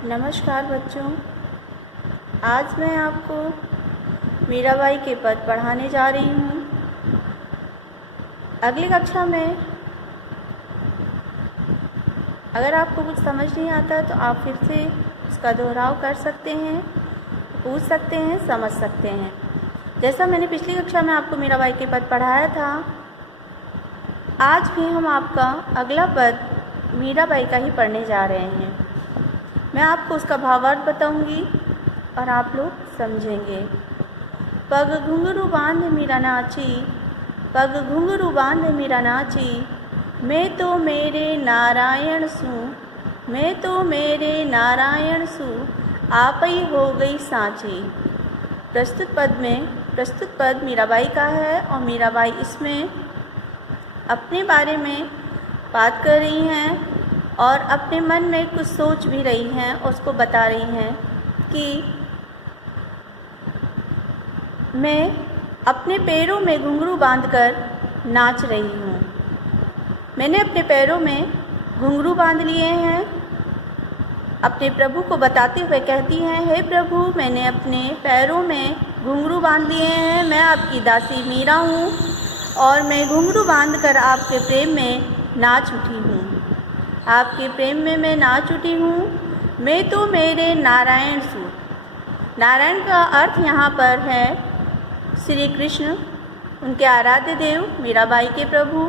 नमस्कार बच्चों, आज मैं आपको मीराबाई के पद पढ़ाने जा रही हूँ। अगली कक्षा में अगर आपको कुछ समझ नहीं आता तो आप फिर से उसका दोहराव कर सकते हैं, पूछ सकते हैं, समझ सकते हैं। जैसा मैंने पिछली कक्षा में आपको मीराबाई के पद पढ़ाया था, आज भी हम आपका अगला पद मीराबाई का ही पढ़ने जा रहे हैं। मैं आपको उसका भावार्थ बताऊंगी और आप लोग समझेंगे। पग घुंघरू बांध मीरा नाची, पग घुंघरू बांध मीरा नाची, मैं तो मेरे नारायण सू, मैं तो मेरे नारायण सू, आप ही हो गई सांची। प्रस्तुत पद मीराबाई का है और मीराबाई इसमें अपने बारे में बात कर रही हैं और अपने मन में कुछ सोच भी रही हैं और उसको बता रही हैं कि मैं अपने पैरों में घुंघरू बांधकर नाच रही हूँ। मैंने अपने पैरों में घुंघरू बांध लिए हैं। अपने प्रभु को बताते हुए कहती हैं, हे प्रभु, मैंने अपने पैरों में घुंघरू बांध लिए हैं। मैं आपकी दासी मीरा हूँ और मैं घुंघरू बांधकर आपके प्रेम में नाच उठी हूँ। आपके प्रेम में मैं नाच उठी हूँ। मैं तो मेरे नारायण सू। नारायण का अर्थ यहाँ पर है श्री कृष्ण, उनके आराध्य देव मीराबाई के प्रभु।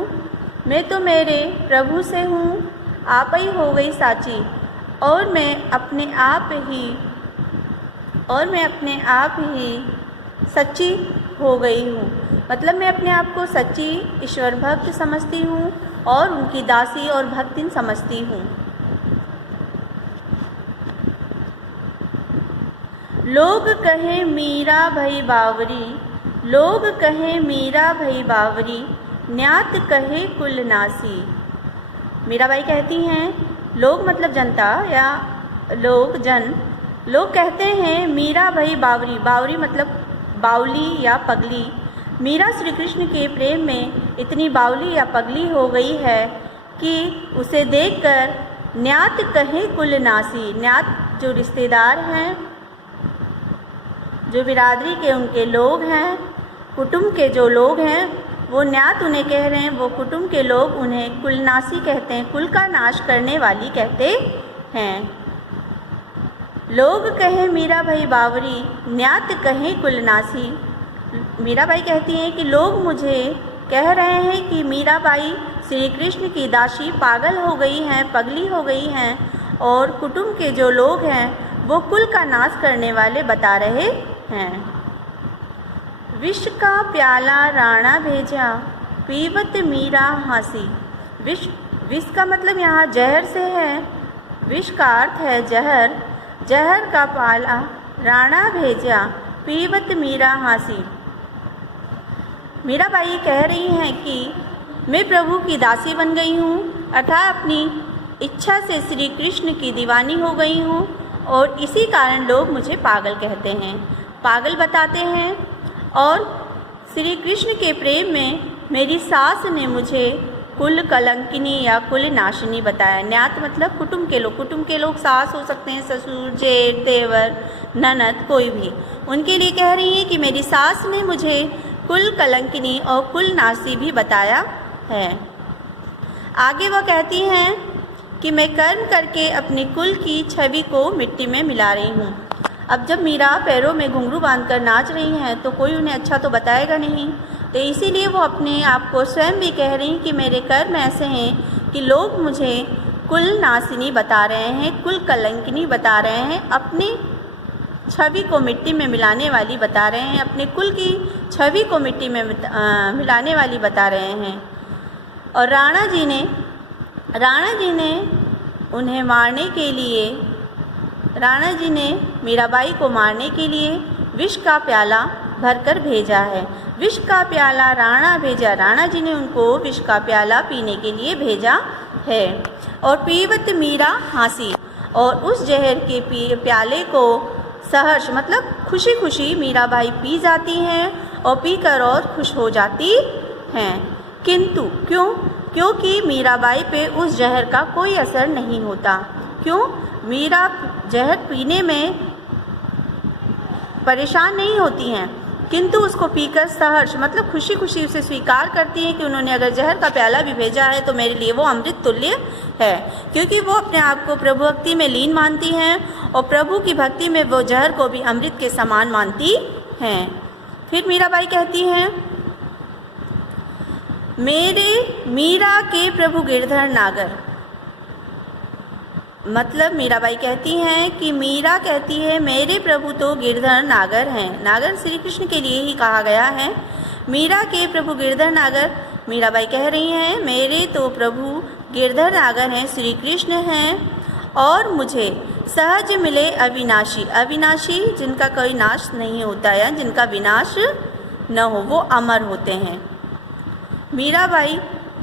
मैं तो मेरे प्रभु से हूँ, आप ही हो गई साची। और मैं अपने आप ही सच्ची हो गई हूँ। मतलब मैं अपने आप को सच्ची ईश्वर भक्त समझती हूँ और उनकी दासी और भक्तिन समझती हूँ। लोग कहे मीरा भई बावरी, लोग कहे मीरा भई बावरी, न्यात कहे कुल नासी। मीराबाई कहती हैं, लोग मतलब जनता या लोग कहते हैं मीरा भई बावरी। बावरी मतलब बावली या पगली। मीरा श्री कृष्ण के प्रेम में इतनी बावली या पगली हो गई है कि उसे देखकर न्यात कहे कुल नासी। न्यात जो रिश्तेदार हैं, जो बिरादरी के उनके लोग हैं, कुटुंब के जो लोग हैं, वो न्यात उन्हें कह रहे हैं। वो कुटुंब के लोग उन्हें कुलनासी कहते हैं, कुल का नाश करने वाली कहते हैं। लोग कहे मीरा भई बावरी, न्यात कहे कुलनासी। मीराबाई कहती हैं कि लोग मुझे कह रहे हैं कि मीराबाई श्री कृष्ण की दासी पागल हो गई हैं, पगली हो गई हैं, और कुटुंब के जो लोग हैं वो कुल का नाश करने वाले बता रहे हैं। विष का प्याला राणा भेजा, पीवत मीरा हंसी। विष का मतलब यहाँ जहर से है। विष का अर्थ है जहर। जहर का प्याला राणा भेजा, पीवत मीरा हंसी। मीराबाई कह रही हैं कि मैं प्रभु की दासी बन गई हूँ, अर्थात अपनी इच्छा से श्री कृष्ण की दीवानी हो गई हूँ, और इसी कारण लोग मुझे पागल कहते हैं, पागल बताते हैं। और श्री कृष्ण के प्रेम में मेरी सास ने मुझे कुल कलंकिनी या कुल नाशिनी बताया। न्यात मतलब कुटुंब के लोग सास हो सकते हैं, ससुर, जेठ, देवर, ननद, कोई भी। उनके लिए कह रही हैं कि मेरी सास ने मुझे कुल कलंकिनी और कुल नासी भी बताया है। आगे वह कहती हैं कि मैं कर्म करके अपने कुल की छवि को मिट्टी में मिला रही हूँ। अब जब मीरा पैरों में घुंघरू बांधकर नाच रही हैं तो कोई उन्हें अच्छा तो बताएगा नहीं, तो इसीलिए वो अपने आप को स्वयं भी कह रही कि मेरे कर्म ऐसे हैं कि लोग मुझे कुल नासिनी बता रहे हैं, कुल कलंकिनी बता रहे हैं, अपनी छवि को मिट्टी में मिलाने वाली बता रहे हैं, अपने कुल की छवि को मिट्टी में मिलाने वाली बता रहे हैं। और राणा जी ने उन्हें मारने के लिए, राणा जी ने मीराबाई को मारने के लिए विष का प्याला भरकर भेजा है। विष का प्याला राणा भेजा, राणा जी ने उनको विष का प्याला पीने के लिए भेजा है। और पीवत मीरा हंसी, और उस जहर के प्याले को सहर्ष मतलब खुशी खुशी मीराबाई पी जाती हैं और पीकर और खुश हो जाती हैं। किंतु क्योंकि मीराबाई पे उस जहर का कोई असर नहीं होता, क्यों? मीरा जहर पीने में परेशान नहीं होती हैं, किंतु उसको पीकर सहर्ष मतलब खुशी खुशी उसे स्वीकार करती हैं कि उन्होंने अगर जहर का प्याला भी भेजा है तो मेरे लिए वो अमृत तुल्य है, क्योंकि वो अपने आप को प्रभु भक्ति में लीन मानती हैं और प्रभु की भक्ति में वो जहर को भी अमृत के समान मानती हैं। फिर मीराबाई कहती हैं, मीरा के प्रभु गिरधर नागर, मतलब मीराबाई कहती हैं कि मीरा कहती है मेरे प्रभु तो गिरधर नागर हैं। नागर श्री कृष्ण के लिए ही कहा गया है। मीरा के प्रभु गिरधर नागर, मीराबाई कह रही हैं मेरे तो प्रभु गिरधर नागर हैं, श्री कृष्ण हैं और मुझे सहज मिले अविनाशी। अविनाशी जिनका कोई नाश नहीं होता या जिनका विनाश न हो, वो अमर होते हैं। मीराबाई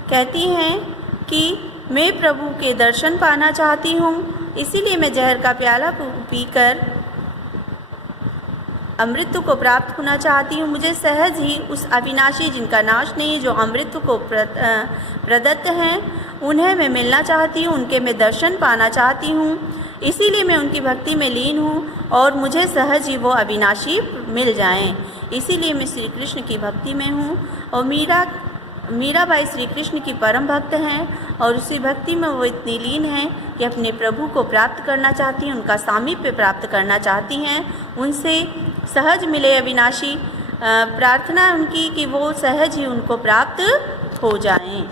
कहती हैं कि मैं प्रभु के दर्शन पाना चाहती हूँ, इसीलिए मैं जहर का प्याला पीकर अमृत को प्राप्त होना चाहती हूँ। मुझे सहज ही उस अविनाशी जिनका नाश नहीं, जो अमृत को प्रदत्त हैं, उन्हें मैं मिलना चाहती हूँ, उनके मैं दर्शन पाना चाहती हूँ, इसीलिए मैं उनकी भक्ति में लीन हूँ और मुझे सहज ही वो अविनाशी मिल जाएं, इसीलिए मैं श्री कृष्ण की भक्ति में हूँ। और मीराबाई श्री कृष्ण की परम भक्त हैं और उसी भक्ति में वो इतनी लीन हैं कि अपने प्रभु को प्राप्त करना चाहती हैं, उनका सामीप्य प्राप्त करना चाहती हैं, उनसे सहज मिले अविनाशी। प्रार्थना उनकी कि वो सहज ही उनको प्राप्त हो जाएं।